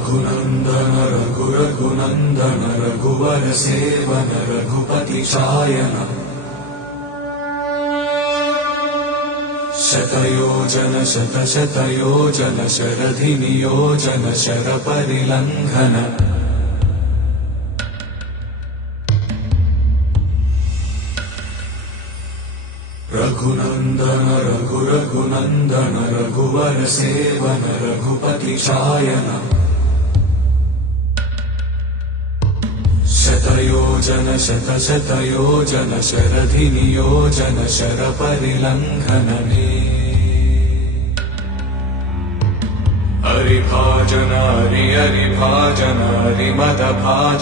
रघुनन्दन रघुनन्दन रघुवर seven Raghupati चायन शतयोजन शतशतयोजन शरधि नियोजन शरपरिलङ्घन रघुनन्दन रघुनन्दन रघुवर seven Raghupati चायन शतयोजन शतशतयोजन शरधि नियोजन शरपरिलङ्घनने हरिभाजन हरिभाजन हरिमदभाजन